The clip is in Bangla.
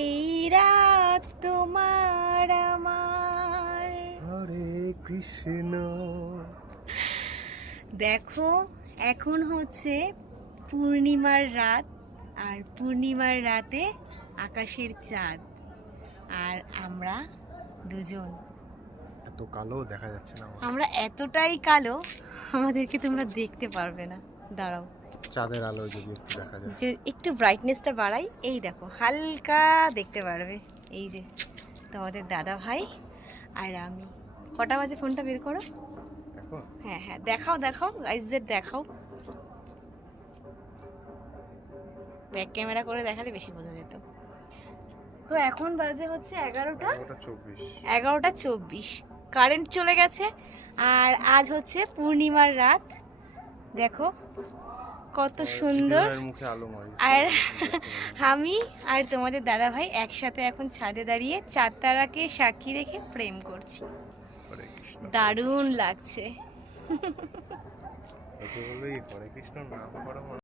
এই রাত তোমার আমার। হরে কৃষ্ণ। দেখো এখন হচ্ছে পূর্ণিমার রাত, আর পূর্ণিমার রাতে আকাশের চাঁদ, আর আমরা দুজন। এত কালো দেখা যাচ্ছে না। আমরা এতটাই কালো, আমাদেরকে তোমরা দেখতে পারবে না। দাঁড়াও, চাঁদের আলো যদি একটু দেখা যায়। যে একটু ব্রাইটনেসটা বাড়াই, এই দেখো হালকা দেখতে পারবে। এই যে তোমাদের দাদা ভাই আর আমি। কটা বাজে? ফোনটা বের করো। এখন হ্যাঁ হ্যাঁ, দেখাও দেখাও গাইজদের দেখাও। ব্যাক ক্যামেরা করে দেখালে বেশি বোঝা যেত। তো এখন বাজে হচ্ছে 11:24। কারেন্ট চলে গেছে, আর আজ হচ্ছে পূর্ণিমার রাত। দেখো কত সুন্দর। মুখে আলো মারি। আর আমি আর তোমাদের দাদা ভাই একসাথে এখন ছাদে দাঁড়িয়ে চাঁদ তারাকে সাক্ষী রেখে প্রেম করছি। হরে কৃষ্ণ। দারুণ লাগছে। হরে কৃষ্ণ নাম করা